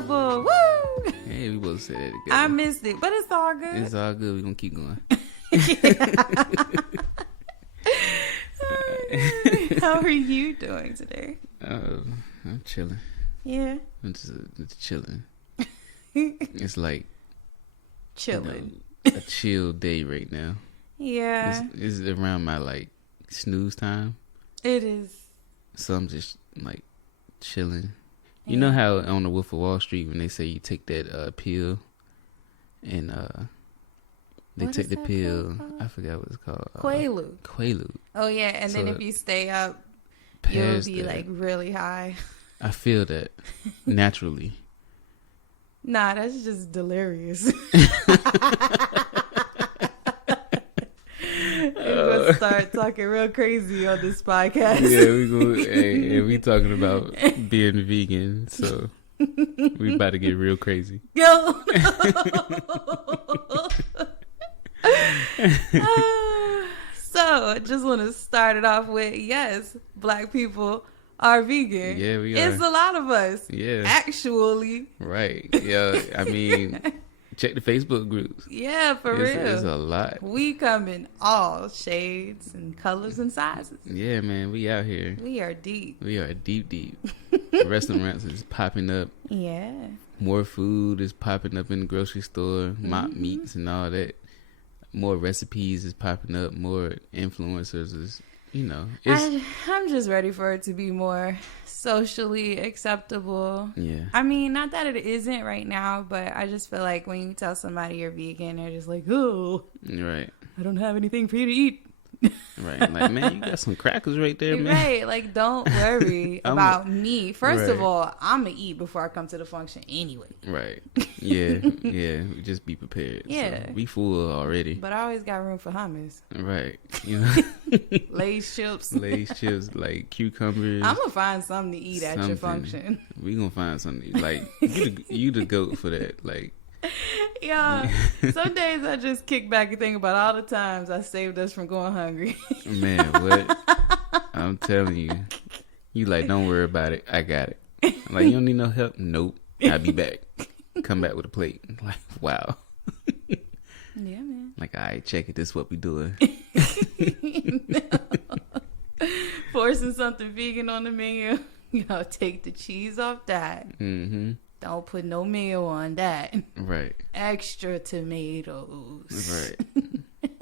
Couple. Woo! Hey, we both said it together. I missed it, but it's all good. It's all good. We're going to keep going. How are you doing today? I'm chilling. Yeah. It's chilling. It's like Chilling. a chill day right now. Yeah. It's around my like snooze time. It is. So I'm just like chilling. You know how on the Wolf of Wall Street when they say you take that pill and they What take is the that pill. pill called? I forgot what it's called. Quaalude. Oh yeah, and then So if you stay up, you'll past be that, like really high. I feel that naturally. Nah, that's just delirious. We're gonna start talking real crazy on this podcast. Yeah, we talking about being vegan, so we about to get real crazy. Yo. So, I just want to start it off with, yes, Black people are vegan. Yeah, we are. It's a lot of us. Yeah. Actually. Right. Yeah, I mean, check the Facebook groups. Yeah, for real. It's a lot. We come in all shades and colors and sizes. Yeah, man, we out here. We are deep. We are deep. Restaurants is popping up. Yeah. More food is popping up in the grocery store. Mock meats and all that. More recipes is popping up. More influencers is, I'm just ready for it to be more socially acceptable. Yeah. I mean, not that it isn't right now, but I just feel like when you tell somebody you're vegan, they're just like, oh, Right. I don't have anything for you to eat. Right. Like, man, you got some crackers right there, man. Right. Like, don't worry about me. First of Right. all, I'm going to eat before I come to the function anyway. Right. Yeah. Just be prepared. Yeah. So we full already. But I always got room for hummus. Right. Lay's chips. Lay's chips, like cucumbers. I'm going to find something to eat at your something. function. We gonna find something. Like, you the goat for that. Like, Yeah. Some days I just kick back and think about all the times I saved us from going hungry. man, what? I'm telling you. You like, don't worry about it. I got it. Like, you don't need no help? Nope. I'll be back. Come back with a plate. Like, wow. Yeah, man. Like, all right, check it. This is what we doing. Forcing something vegan on the menu. Take the cheese off that. Mm-hmm. Don't put no mayo on that. Right. Extra tomatoes. Right.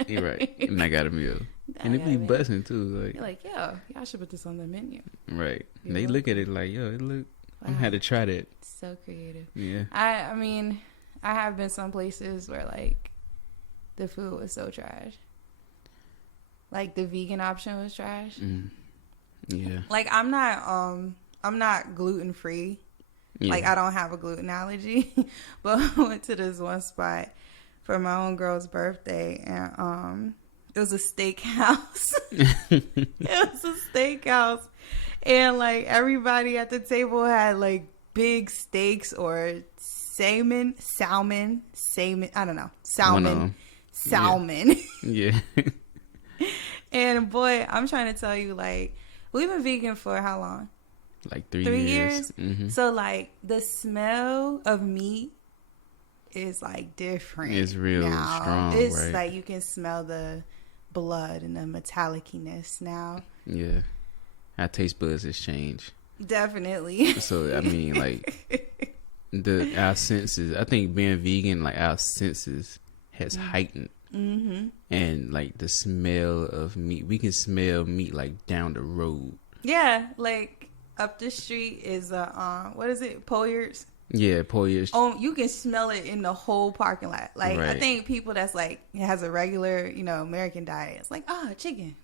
You're right. And I got a meal. And it be busting too. Like, you're like, yo, y'all should put this on the menu. Right. You're They welcome. look at it like, yo, it look. Wow. I had to try that. So creative. Yeah. I mean, I have been some places where like the food was so trash. Like the vegan option was trash. Mm. Yeah. Like I'm not gluten free. Yeah. Like I don't have a gluten allergy. But I went to this one spot for my own girl's birthday and it was a steakhouse. It was a steakhouse. And like everybody at the table had like big steaks or salmon, I don't know. Salmon. Yeah. And boy, I'm trying to tell you, like, we've been vegan for how long? Like 3 years. Mm-hmm. So like the smell of meat is like different. It's real now. strong, It's right? like you can smell the blood and the metalliciness now. Yeah. Our taste buds has changed. Definitely. So I mean, like our senses. I think being vegan, like our senses, has heightened. Mm-hmm. And like the smell of meat, we can smell meat like down the road. Yeah, like up the street is what is it? Poyer's. Yeah, Poyer's. Oh, you can smell it in the whole parking lot. Like I Right. think people that's like has a regular, American diet. It's like, chicken.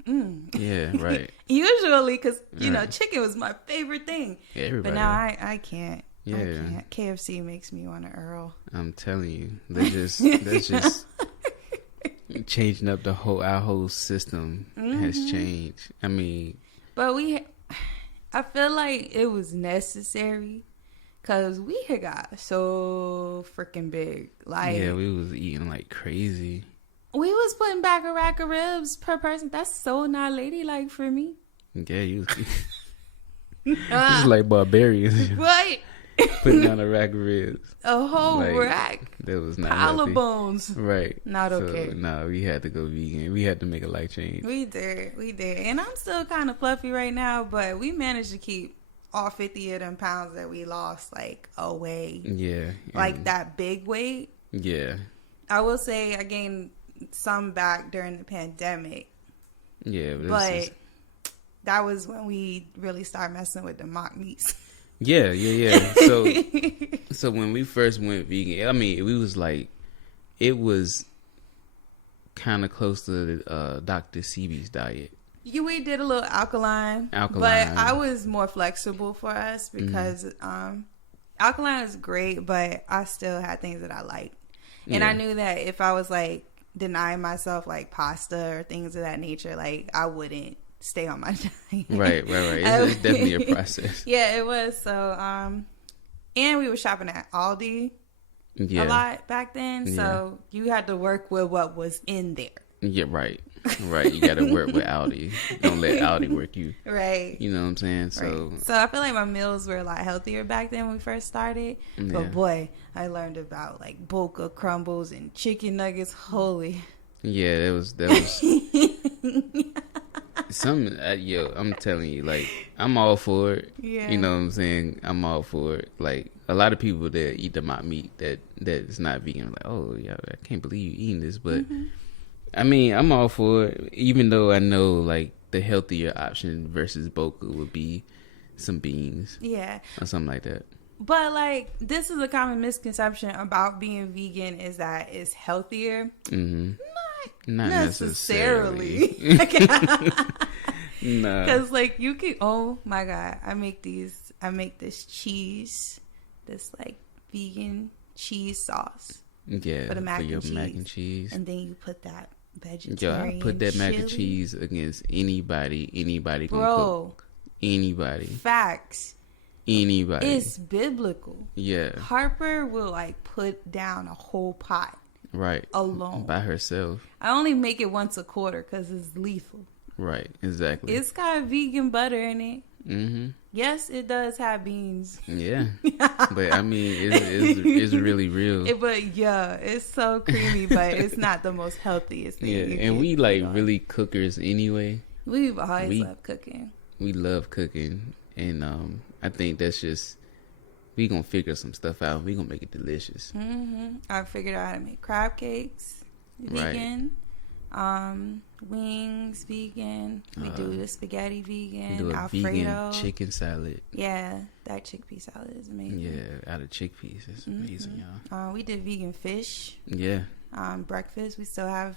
Yeah, right. Usually, because Right. chicken was my favorite thing. Yeah, everybody. But now I can't. Yeah. I can't. KFC makes me want to Earl. I'm telling you, that's just changing up our whole system has changed. I mean, But I feel like it was necessary because we had got so freaking big. Like, yeah, we was eating like crazy. we was putting back a rack of ribs per person. That's so not ladylike for me. Yeah, you was, this is like barbarians. What? putting down a rack of ribs. A whole rack. That was not pile healthy. of bones. Right. Not okay. So, no, we had to go vegan. We had to make a life change. We did. And I'm still kind of fluffy right now, but we managed to keep all 50 of them pounds that we lost, like, away. Yeah. Like, that big weight. Yeah. I will say I gained some back during the pandemic. Yeah. But that was when we really started messing with the mock meats. Yeah. So when we first went vegan, I mean, it was kind of close to Dr. Seabee's diet. We did a little alkaline, but I was more flexible for us because alkaline is great, but I still had things that I liked. And I knew that if I was like denying myself like pasta or things of that nature, like I wouldn't stay on my diet. Right. It's definitely a process. Yeah, it was. So, and we were shopping at Aldi a lot back then. So you had to work with what was in there. Yeah, right. You got to work with Aldi. Don't let Aldi work you. Right. You know what I'm saying? So I feel like my meals were a lot healthier back then when we first started. Yeah. But boy, I learned about like Boca crumbles and chicken nuggets. Holy. Yeah, that was some. I'm telling you, like, I'm all for it. Yeah. You know what I'm saying? I'm all for it. Like, a lot of people that eat the mock meat that is not vegan, like, oh yeah, I can't believe you eating this, but. I mean, I'm all for it, even though I know, like, the healthier option versus Boca would be some beans. Yeah. Or something like that. But, like, this is a common misconception about being vegan is that it's healthier. Mm-hmm. Not necessarily. Nah. Because, like, you can, oh, my God, I make this cheese, this, like, vegan cheese sauce. Yeah, for the mac your and cheese. Mac and cheese. And then you put that vegetarian I put that mac and chili. cheese against anybody can cook. Anybody. Facts. Anybody. It's biblical. Yeah. Harper will like put down a whole pot. Right. Alone. By herself. I only make it once a quarter because it's lethal. Right. Exactly. It's got vegan butter in it. Mm-hmm. Yes, it does have beans. Yeah. But I mean, it's really real. But yeah, it's so creamy, but it's not the most healthiest thing. Yeah, and we like really cookers anyway. We've always loved cooking. We love cooking, and I think that's just we gonna figure some stuff out. We gonna make it delicious. Mm-hmm. I figured out how to make crab cakes vegan. Right. Wings vegan. We do the spaghetti vegan. Do a Alfredo vegan chicken salad. Yeah, that chickpea salad is amazing. Yeah, out of chickpeas, it's amazing, y'all. We did vegan fish. Yeah. Breakfast. We still have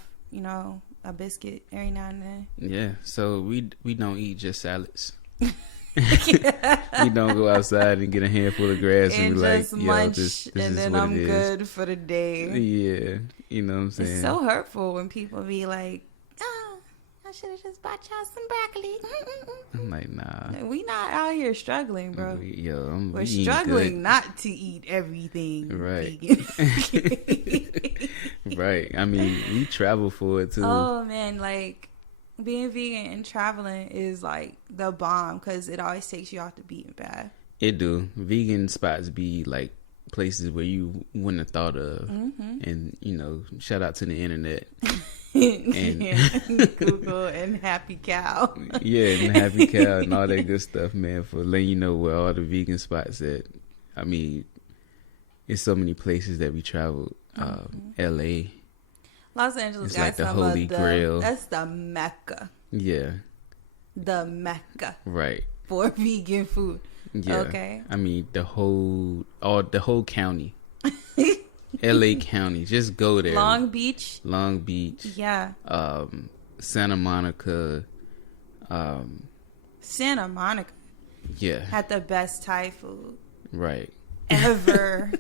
a biscuit every now and then. Yeah. So we don't eat just salads. We don't go outside and get a handful of grass and be like, munch, this and is then what I'm it is. good for the day. Yeah, you know what I'm saying. It's so hurtful when people be like, "Oh, I should have just bought y'all some broccoli." I'm like, nah. We not out here struggling, bro. We're struggling not to eat everything right. vegan. Right. I mean, we travel for it too. Oh man, like. Being vegan and traveling is like the bomb because it always takes you off the beaten path. It do. Vegan spots be like places where you wouldn't have thought of. Mm-hmm. And, shout out to the internet. And Google and Happy Cow. Yeah, and Happy Cow and all that good stuff, man, for letting you know where all the vegan spots at. I mean, it's so many places that we traveled. LA. Los Angeles it's got like the some Holy of the, Grail. That's the Mecca. Yeah. The Mecca. Right. For vegan food. Yeah. Okay. I mean, the whole county. LA County. Just go there. Long Beach. Yeah. Santa Monica. Santa Monica. Yeah. Had the best Thai food. Right. Ever.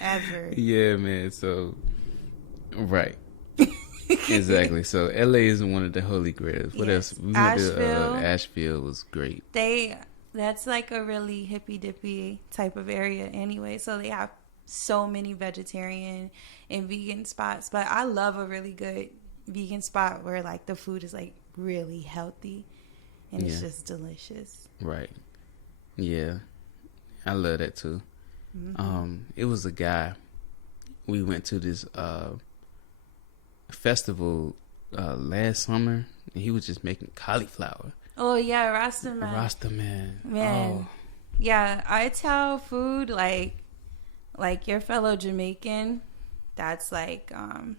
Ever. Yeah, man. So, right. Exactly. So, LA is one of the holy grails. What else? We went to Asheville was great. That's like a really hippy dippy type of area anyway. So they have so many vegetarian and vegan spots. But I love a really good vegan spot where like the food is like really healthy and it's just delicious. Right. Yeah. I love that too. It was a guy. We went to this festival last summer, and he was just making cauliflower. Oh yeah, Rasta man. Man, yeah, I tell food like your fellow Jamaican. That's like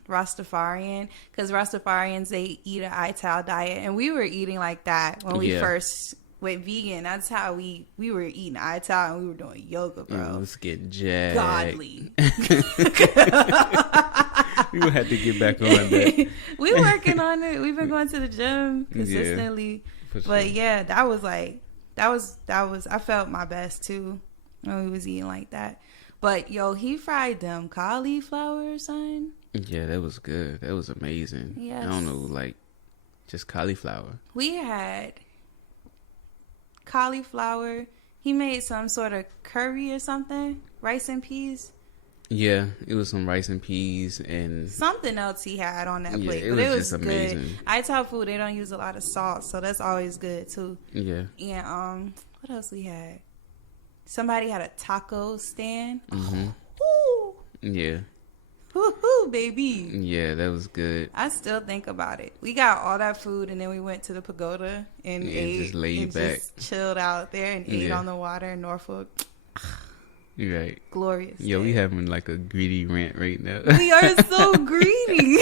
Rastafarian, because Rastafarians, they eat an ital diet, and we were eating like that when we first went vegan. That's how we were eating ital, and we were doing yoga, bro. It was getting jacked. Godly. We would have to get back on that. We working on it. We've been going to the gym consistently, but yeah, that was I felt my best too when we was eating like that. But yo, he fried them cauliflower, son. Yeah, that was good. That was amazing. Yes. I don't know, like just cauliflower. We had cauliflower. He made some sort of curry or something, rice and peas. Yeah, it was some rice and peas and something else he had on that plate. It but was it was just good. Amazing. Ital food, they don't use a lot of salt, so that's always good too. Yeah. And what else we had? Somebody had a taco stand. Mm-hmm. Oh, yeah. Woo-hoo, baby. Yeah, that was good. I still think about it. We got all that food, and then we went to the pagoda and ate. Just laid back. Just chilled out there and ate on the water in Norfolk. You're right. Glorious. Yo, we having like a greedy rant right now. We are so greedy.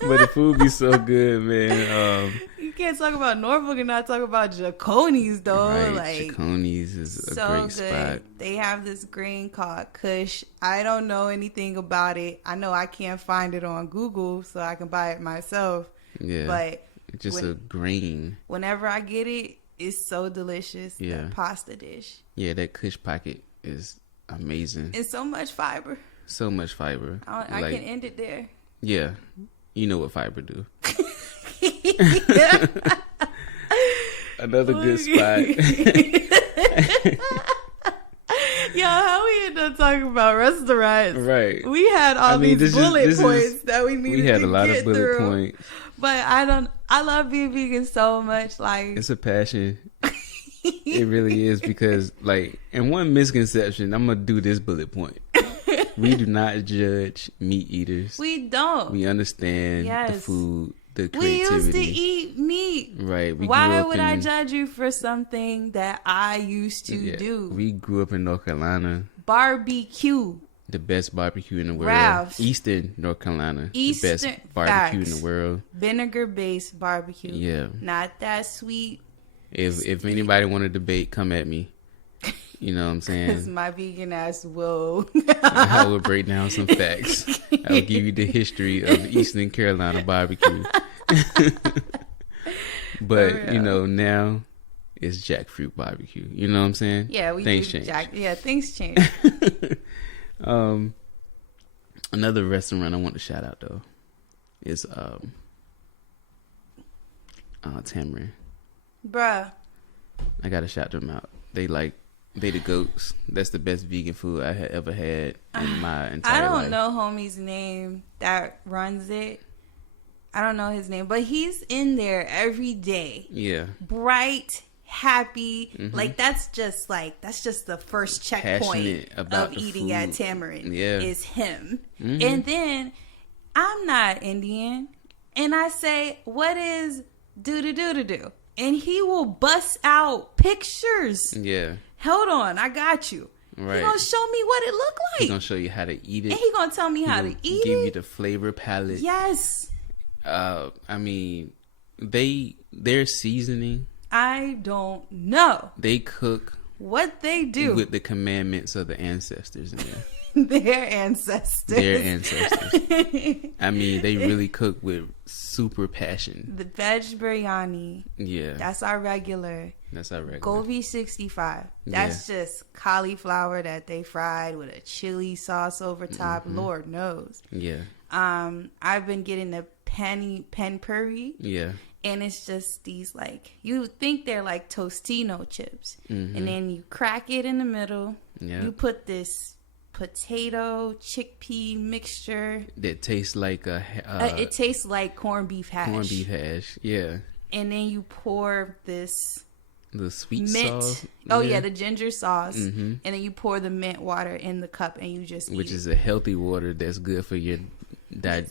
But the food be so good, man. You can't talk about Norfolk and not talk about Jaconi's, though. Right, like Jaconi's is a so great good. spot. They have this green called Kush. I don't know anything about it. I know I can't find it on Google, so I can buy it myself. Yeah, but it's just a green. Whenever I get it, it's so delicious. Yeah, the pasta dish. Yeah, that Kush pocket is amazing. It's so much fiber. So much fiber. I can end it there. Yeah, you know what fiber do. Another good spot. Yo, how we end up talking about restaurants? Right. We had all these bullet points that we needed to get through. We had a lot of bullet points. But I love being vegan so much. Like, it's a passion. It really is, because like, and one misconception, I'm gonna do this bullet point. We do not judge meat eaters. We don't. We understand the food, the creativity. We used to eat meat. Right. Why would I judge you for something that I used to do? We grew up in North Carolina. Barbecue. The best barbecue in the world. Ralph's. Eastern North Carolina. The best barbecue facts. in the world. Vinegar-based barbecue. Yeah. Not that sweet. If anybody want to debate, come at me. You know what I'm saying? Because my vegan ass will. I will break down some facts. I will give you the history of Eastern Carolina barbecue. But, you know, now it's jackfruit barbecue. You know what I'm saying? Yeah, things change. Things change. Another restaurant I want to shout out, though, is Tamarind. Bruh. I gotta shout them out. They the goats. That's the best vegan food I had ever had in my entire life. I don't know homie's name that runs it. I don't know his name, but he's in there every day. Yeah. Bright, happy. Mm-hmm. Like that's just the first checkpoint of eating at Tamarind. Yeah. Is him. Mm-hmm. And then I'm not Indian, and I say, "What is do?" And he will bust out pictures. Yeah. Hold on, I got you. Right. He gonna show me what it look like. He gonna show you how to eat it. And he gonna tell me how to eat it. Give you the flavor palette. Yes. I mean, their seasoning. I don't know. They cook what they do with the commandments of the ancestors in there. Their ancestors. I mean, they really cook with super passion. The veg biryani. Yeah. That's our regular. Gobi 65. That's just cauliflower that they fried with a chili sauce over top. Mm-hmm. Lord knows. Yeah. I've been getting the pen puri. Yeah. And it's just these, like, you think they're like Tostino chips. Mm-hmm. And then you crack it in the middle. Yeah. You put this potato chickpea mixture that tastes like it tastes like corned beef hash. Yeah. And then you pour this the sweet mint. sauce. Oh yeah, the ginger sauce, Mm-hmm. and then you pour the mint water in the cup, and you just which eat is a healthy water that's good for your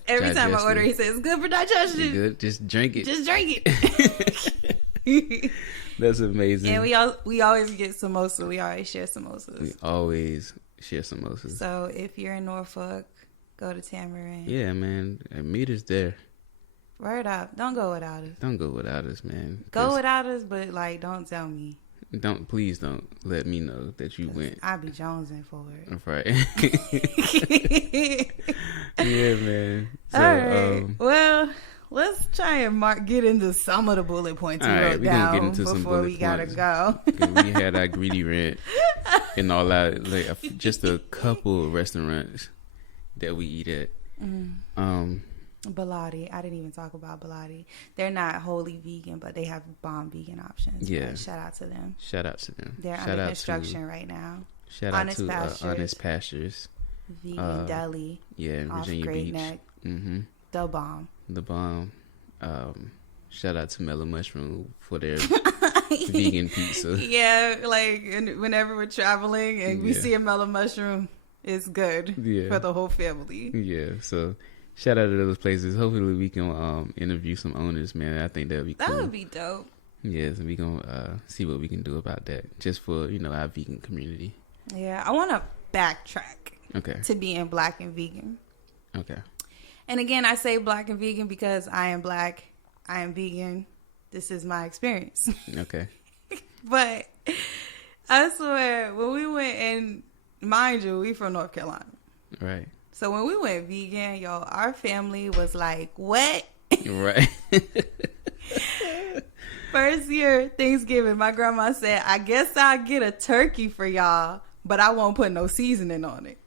Every time I order, he says it's good for digestion. Good. Just drink it. Just drink it. That's amazing. And we always get samosa. We always share samosas. We always share samosas. So if you're in Norfolk, go to Tamarind. Yeah, man. Meet us there. Word up. Don't go without us. Don't go without us, man. Go without us, but like, don't tell me. Please don't let me know that you went. I be jonesing for it. Right. Yeah, man. So, all right. Well, let's try and get into some of the bullet points we wrote down before we gotta go. We had our greedy rant and all that, like just a couple of restaurants that we eat at. Bilateral. I didn't even talk about Bilateral. They're not wholly vegan, but they have bomb vegan options. Yeah. But shout out to them. Shout They're under construction right now. Shout out to Honest Pastures. Vegan Deli. Yeah, in off Virginia Great Beach. Neck. Mm-hmm. The bomb. The bomb. Shout out to Mellow Mushroom for their vegan pizza. Yeah, like whenever we're traveling and we see a Mellow Mushroom, it's good for the whole family. Yeah, so shout out to those places. Hopefully we can interview some owners, man. I think that would be cool. That would be dope. Yeah, so we gonna see what we can do about that, just for our vegan community. Yeah, I want to backtrack. Okay. To being black and vegan. Okay. And again, I say black and vegan because I am black, I am vegan. This is my experience. Okay. But I swear, when we went, and mind you, we from North Carolina. Right. So when we went vegan, our family was like, what? Right. First year Thanksgiving, my grandma said, I guess I'll get a turkey for y'all, but I won't put no seasoning on it.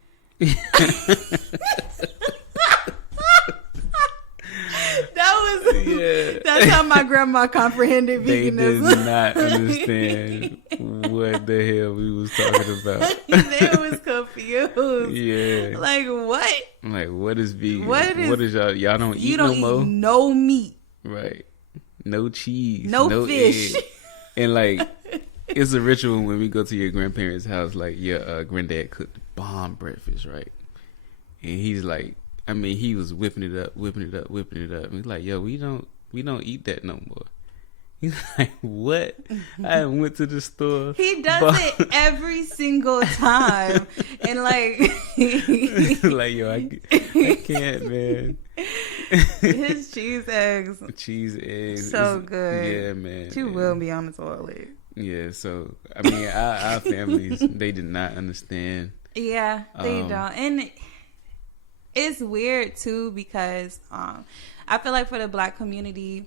That's how my grandma comprehended veganism. They did not understand what the hell we was talking about. They was confused. Yeah. Like, what? Like, what is vegan? What is y'all don't eat you don't no more? Eat no meat. Right. No cheese. No fish. Egg. And like, it's a ritual when we go to your grandparents' house. Like, your granddad cooked bomb breakfast, right? And he's like, he was whipping it up. And he's like, yo, we don't eat that no more. He's like, what? I went to the store. He does it every single time. And like, like, yo, I can't, man. His cheese eggs. So good. Yeah, man. You will be on the toilet. Yeah, so, our families, they did not understand. Yeah, they don't. And it's weird too because I feel like for the black community,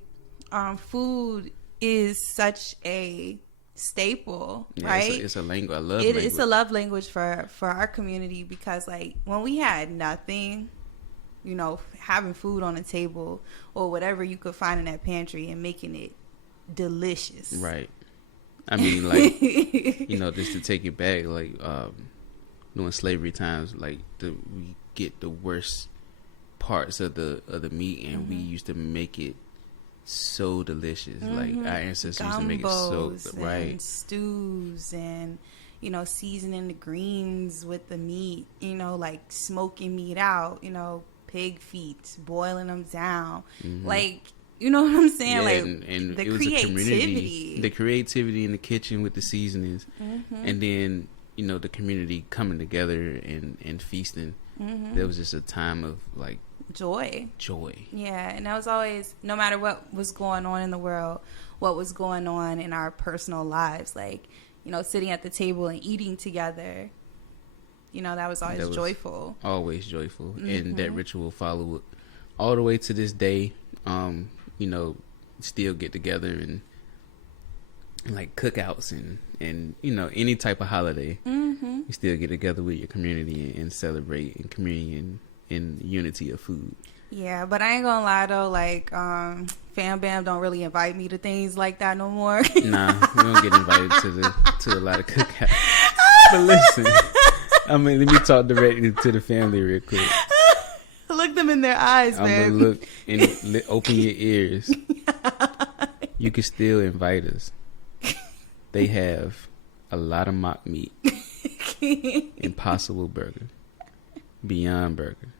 food is such a staple, right? It's a language. I love language. It's a love language for our community because like when we had nothing, having food on the table or whatever you could find in that pantry and making it delicious. Right. Like, just to take it back, like during slavery times, like we get the worst parts of the meat and we used to make it so delicious. Like our ancestors used to make it so right. And stews and seasoning the greens with the meat, like smoking meat out, pig feet, boiling them down. Like, you know what I'm saying? Yeah, like and the it was creativity. The creativity in the kitchen with the seasonings. And then, the community coming together and feasting. There was just a time of like joy. Yeah, and that was always, no matter what was going on in the world, what was going on in our personal lives, like, sitting at the table and eating together, that was always joyful. Always joyful. And that ritual followed all the way to this day. Still get together and like cookouts and any type of holiday. You still get together with your community and celebrate and communion in unity of food. Yeah, but I ain't gonna lie though, like Fam Bam don't really invite me to things like that no more. Nah, we don't get invited to a lot of cookouts. But listen, let me talk directly to the family real quick. Look them in their eyes, man. I'm gonna look and open your ears. You can still invite us. They have a lot of mock meat, Impossible Burger, Beyond Burger.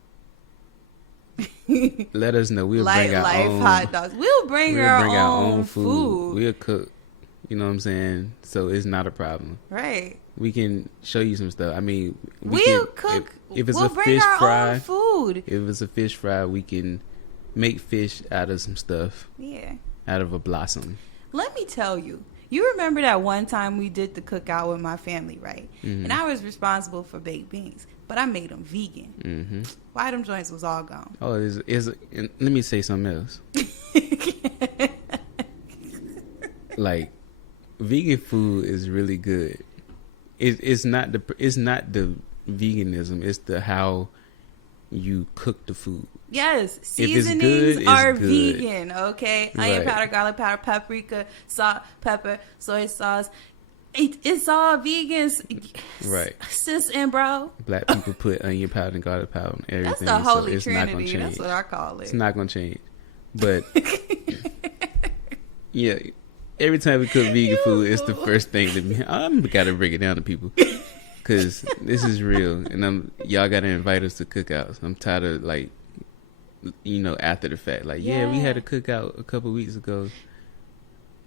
Let us know. We'll bring our own hot dogs. We'll bring our own food. We'll cook. You know what I'm saying? So it's not a problem. Right. We can show you some stuff. I mean, we'll cook. If it's we'll a bring fish our fry, own food. If it's a fish fry, we can make fish out of some stuff. Yeah. Out of a blossom. Let me tell you. You remember that one time we did the cookout with my family, right? Mm-hmm. And I was responsible for baked beans, but I made them vegan. Mm-hmm. Why them joints was all gone? Oh, let me say something else. Like, vegan food is really good. It's not the veganism. It's the how you cook the food. Yes, seasonings are vegan, okay? Right. Onion powder, garlic powder, paprika, salt, pepper, soy sauce. It's all vegan. Right. Sis and bro. Black people put onion powder and garlic powder on everything. That's the holy so it's trinity. Not gonna change. That's what I call it. It's not going to change. But, yeah, every time we cook vegan food, it's the first thing that I'm got to break it down to people. Because this is real. And y'all got to invite us to cookouts. I'm tired of, like, after the fact, like, yeah, we had a cookout a couple weeks ago.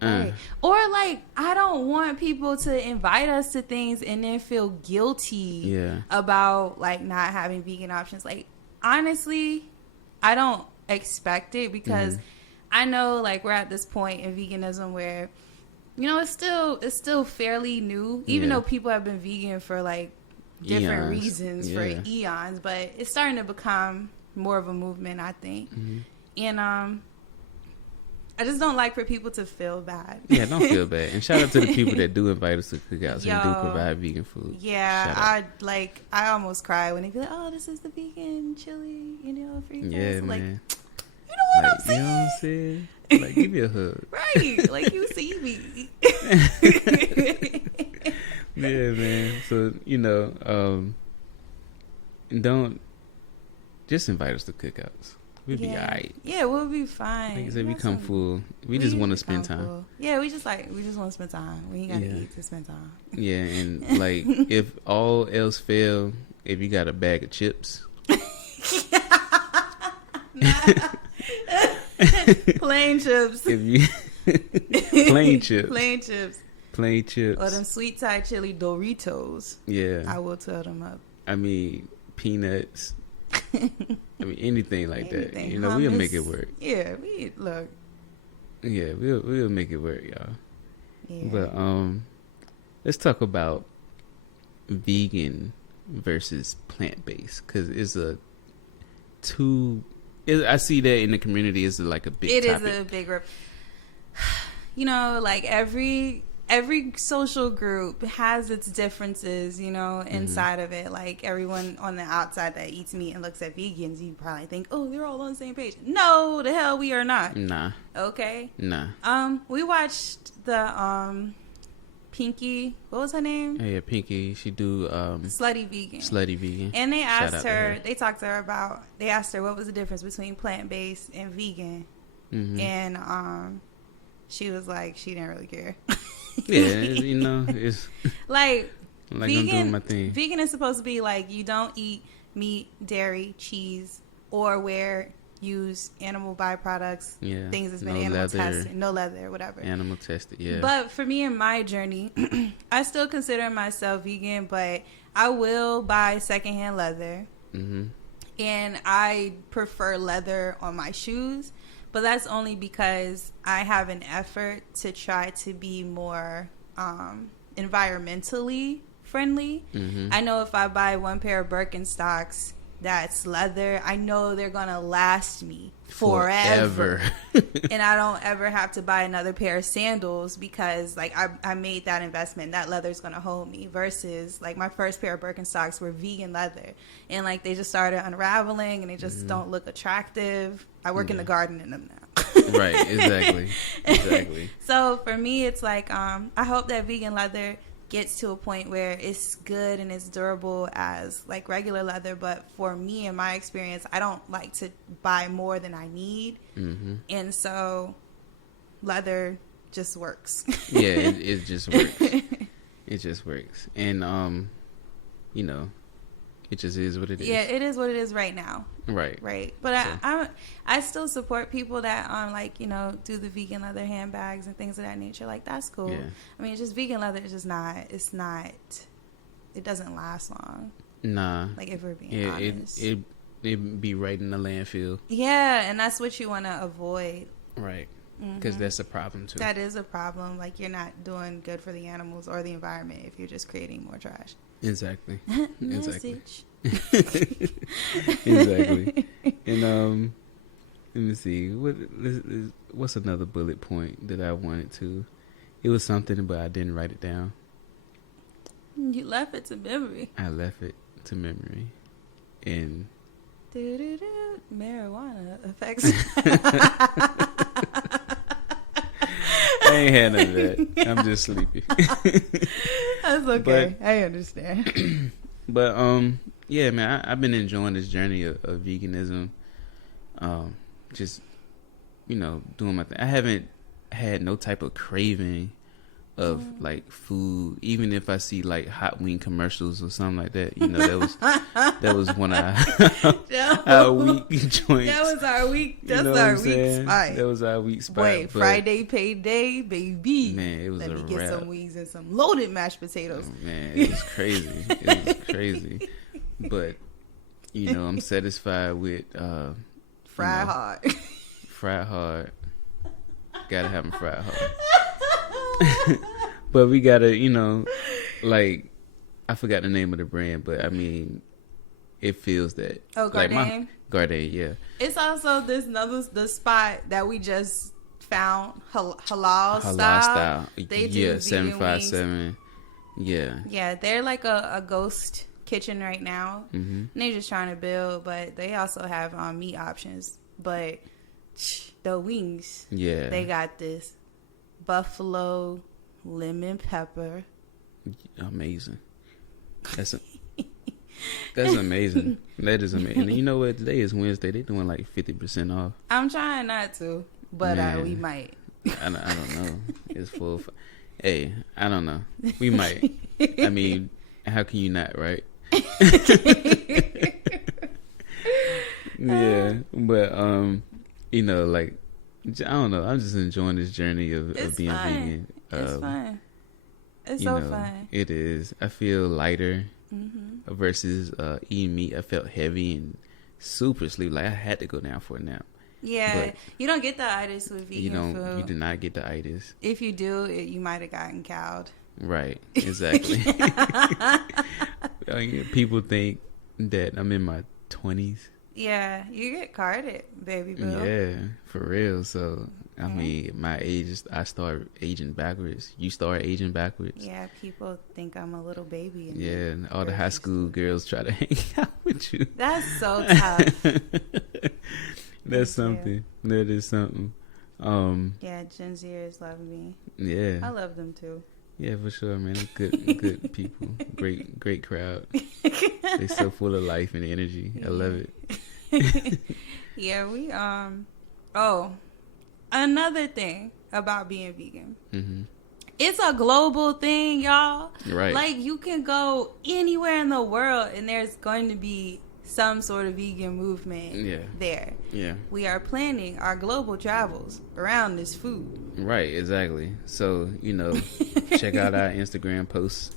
Right. Or like, I don't want people to invite us to things and then feel guilty about like not having vegan options. Like, honestly, I don't expect it because I know like we're at this point in veganism where, it's still fairly new, even though people have been vegan for like different reasons for eons, but it's starting to become more of a movement, I think. And I just don't like for people to feel bad. Yeah, don't feel bad. And shout out to the people that do invite us to cookouts and do provide vegan food. Yeah, I almost cry when they be like, "Oh, this is the vegan chili, for you guys." Yeah, like, man. You know what I'm saying? You know what I'm saying? Like, give me a hug. Right, like you see me. Yeah, man. So don't just invite us to cookouts. We'll be alright. Yeah, we'll be fine. Like I said, we come full. We just want to spend time. Full. Yeah, we just want to spend time. We ain't got to eat to spend time. Yeah, and like if all else fail, if you got a bag of chips. Plain chips. Plain chips. Plain chips. Or them sweet Thai chili Doritos. Yeah. I will tear them up. I mean, peanuts. I mean, anything like that. Hummus. We'll make it work. Yeah, look. Yeah, we'll make it work, y'all. Yeah. But let's talk about vegan versus plant-based, because I see that in the community is like a big topic. It is a big like every social group has its differences, inside of it. Like everyone on the outside that eats meat and looks at vegans, you probably think, oh, they're all on the same page. No, the hell we are not. Nah. Okay. Nah. We watched the Pinky. What was her name? Yeah, Pinky. She do Slutty Vegan. And they asked her. They talked to her They asked her what was the difference between plant-based and vegan, and she was like, she didn't really care. Yeah, it's like vegan, I'm doing my thing. Vegan is supposed to be like you don't eat meat, dairy, cheese, or use animal byproducts, things that's been animal tested, no leather, whatever. Animal tested, yeah. But for me in my journey, I still consider myself vegan, but I will buy secondhand leather, and I prefer leather on my shoes. But that's only because I have an effort to try to be more environmentally friendly. I know if I buy one pair of Birkenstocks that's leather, I know they're going to last me forever. And I don't ever have to buy another pair of sandals because like I made that investment. That leather's going to hold me versus like my first pair of Birkenstocks were vegan leather. And like they just started unraveling and they just don't look attractive. I work in the garden in them now. Right, exactly. So for me, it's like I hope that vegan leather gets to a point where it's good and it's durable as like regular leather. But for me, in my experience, I don't like to buy more than I need. And so leather just works. Yeah, it just works. It just works. And, you know, it just is what it is. Yeah, it is what it is right now. Right. Right. But I still support people that, like, you know, do the vegan leather handbags and things of that nature. Like, that's cool. Yeah. I mean, just vegan leather is just not, it doesn't last long. Nah. Like, if we're being honest. It be right in the landfill. Yeah, and that's what you want to avoid. Right. Because that's a problem, too. That is a problem. Like, you're not doing good for the animals or the environment if you're just creating more trash. Exactly. Exactly. Exactly. And let me see. What's another bullet point that I wanted to? It was something, but I didn't write it down. You left it to memory. I left it to memory, and marijuana affects. I ain't had none of that. I'm just sleepy. That's okay. But, I understand. But yeah, man, I've been enjoying this journey of veganism. Just, you know, doing my thing. I haven't had no type of craving of like food, even if I see like hot wing commercials or something like that. You know, that was one of our week joints. That was our week. That's our week spot. That was our week spot. Wait, Friday payday, baby. Man, it was Let me wrap. get some wings and some loaded mashed potatoes. Oh, man, it was crazy. It was crazy. But you know, I'm satisfied with fried hard. Fried hard. Gotta have them fried hard. But we gotta, you know, like, I forgot the name of the brand, but I mean, it feels that. Oh, Gardein? Like Gardein, yeah. It's also the spot that we just found, halal style. They do 757. Yeah. Yeah, they're like a ghost kitchen right now. And they're just trying to build, but they also have meat options. But the wings, yeah, they got this buffalo lemon pepper. Amazing. That's amazing. That is amazing. And you know what? Today is Wednesday. They're doing like 50% off. I'm trying not to, but we might. I don't know. It's full. Hey, I don't know. We might. I mean, how can you not, right? Yeah, but you know, like, I don't know. I'm just enjoying this journey of being vegan. It's fun. It's so fun. It is. I feel lighter versus eating meat. I felt heavy and super sleepy. Like I had to go down for a nap. Yeah, but you don't get the itis with vegan food. You do not get the itis. If you do, you might have gotten cowed. Right. Exactly. People think that I'm in my 20s. Yeah, you get carded, baby boo. Yeah, for real. So, I mean, my age, I start aging backwards. You start aging backwards. Yeah, people think I'm a little baby. Yeah, and all the high school girls try to hang out with you. That's so tough. That's something. That is something. Yeah, Gen Zers love me. Yeah. I love them too. Yeah, for sure, man. Good people. Great crowd. They're so full of life and energy. I love it. Yeah, we another thing about being vegan. It's a global thing, y'all. Right. Like, you can go anywhere in the world and there's going to be some sort of vegan movement there. Yeah. We are planning our global travels around this food. Right, exactly. So, you know, check out our Instagram posts.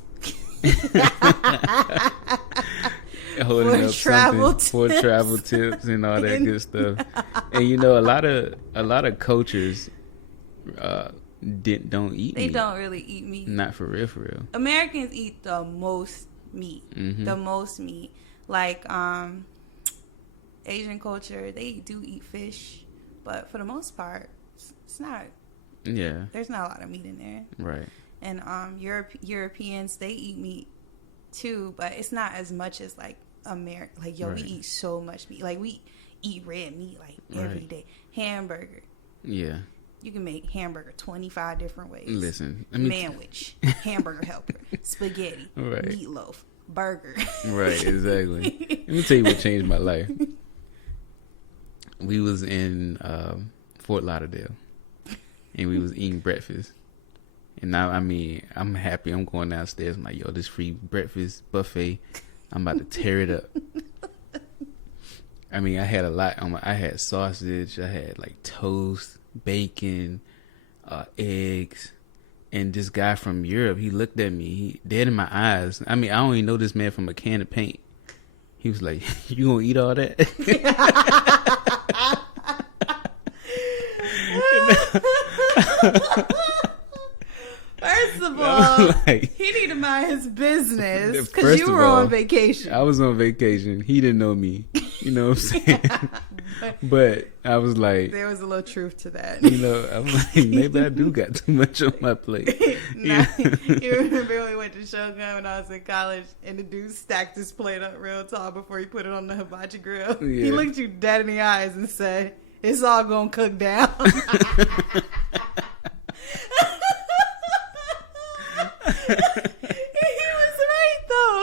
Holding up something for travel tips and all that good stuff. And you know, a lot of cultures don't eat meat. They don't really eat meat. Not for real, for real. Americans eat the most meat. The most meat. Like Asian culture, they do eat fish, but for the most part, it's not. Yeah. There's not a lot of meat in there. Right. And Europeans, they eat meat too, but it's not as much as like America. Like, we eat so much meat. Like, we eat red meat like every day. Hamburger. Yeah. You can make hamburger 25 different ways. Listen, manwich, hamburger helper, spaghetti, meatloaf, burger. Right, exactly. Let me tell you what changed my life. We was in Fort Lauderdale. and we was eating breakfast. And now, I mean, I'm happy. I'm going downstairs. I'm like, yo, this free breakfast buffet. I'm about to tear it up. I mean, I had a lot. I had sausage. I had like toast, bacon, eggs. And this guy from Europe, he looked at me, he dead in my eyes. I mean, I only know this man from a can of paint. He was like, "You gonna eat all that?" First of all, like, he need to mind his business because you were on vacation. I was on vacation. He didn't know me. You know what I'm saying? But I was like, there was a little truth to that. You know, I was like, maybe I do got too much on my plate. Nah, you remember when we went to Shogun when I was in college and the dude stacked his plate up real tall before he put it on the hibachi grill? Yeah. He looked you dead in the eyes and said, "It's all gonna cook down."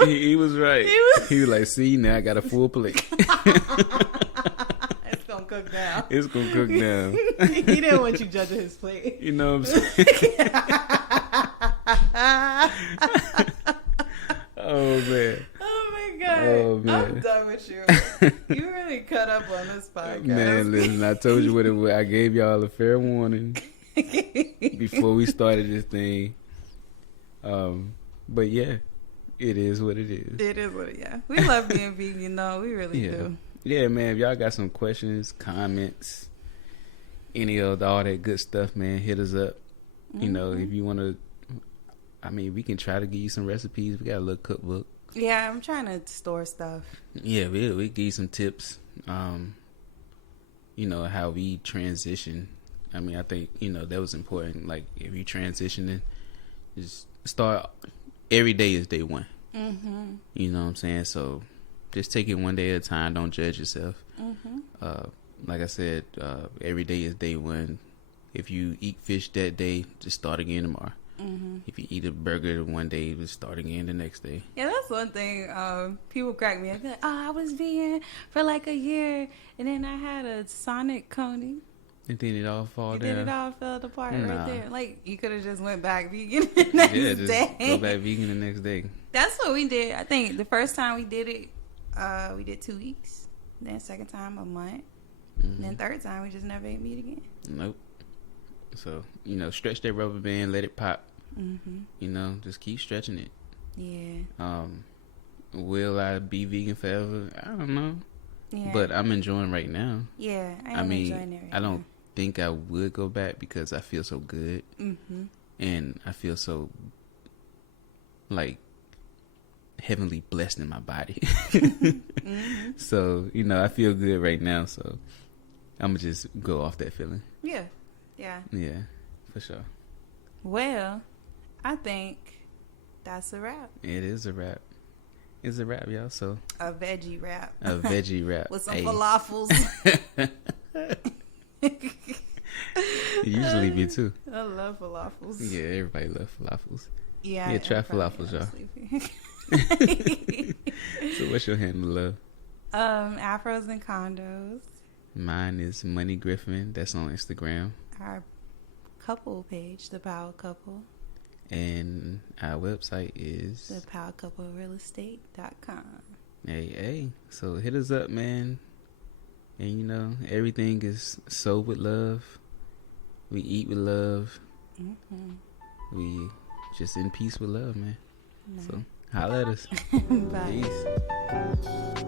He was right. He was like, "See, now I got a full plate." It's gonna cook down. It's gonna cook down. He didn't want you judging his plate. You know what I'm saying? Oh man. Oh my god. Oh man. I'm done with you. You really cut up on this podcast. Man, listen, I told you what it was. I gave y'all a fair warning before we started this thing. But yeah. It is what it is. It is what it is. Yeah. We love being vegan, though. We really do. Yeah, man. If y'all got some questions, comments, any of all that good stuff, man, hit us up. Mm-hmm. You know, if you want to, I mean, we can try to give you some recipes. We got a little cookbook. Yeah, I'm trying to store stuff. Yeah, we give you some tips. You know, how we transition. I mean, I think, you know, that was important. Like, if you transitioning, just start. Every day is day one. Mm-hmm. You know what I'm saying? So just take it one day at a time. Don't judge yourself. Mm-hmm. Like I said, every day is day one. If you eat fish that day, just start again tomorrow. Mm-hmm. If you eat a burger one day, just start again the next day. Yeah, that's one thing. People crack me up. Like, I was vegan for like a year, and then I had a Sonic coney. And then it all fall down. Then it all fell apart right there. Like, you could have just went back vegan the next day. Go back vegan the next day. That's what we did. I think the first time we did it, we did 2 weeks. Then second time, a month. Mm-hmm. Then third time, we just never ate meat again. Nope. So, you know, stretch that rubber band, let it pop. Mm-hmm. You know, just keep stretching it. Yeah. Will I be vegan forever? I don't know. Yeah. But I'm enjoying right now. Yeah, I mean, enjoying it right I don't think I would go back because I feel so good. Mm-hmm. And I feel so, like, heavenly blessed in my body. Mm-hmm. So, you know, I feel good right now. So, I'm going to just go off that feeling. Yeah. Yeah. Yeah, for sure. Well, I think that's a wrap. It is a wrap. It's a wrap, y'all. So a veggie wrap. A veggie wrap with some falafels. Usually me too. I love falafels. Yeah, everybody loves falafels. Yeah, try falafels, y'all. So what's your handle, love? Afros and Condos. Mine is Money Griffin. That's on Instagram. Our couple page, the Powell Couple. And our website is the PowellCoupleRealEstate.com. Hey. So hit us up, man. And you know, everything is sold with love. We eat with love. Mm-hmm. We just in peace with love, man. Nice. So holla at us. Bye. Peace.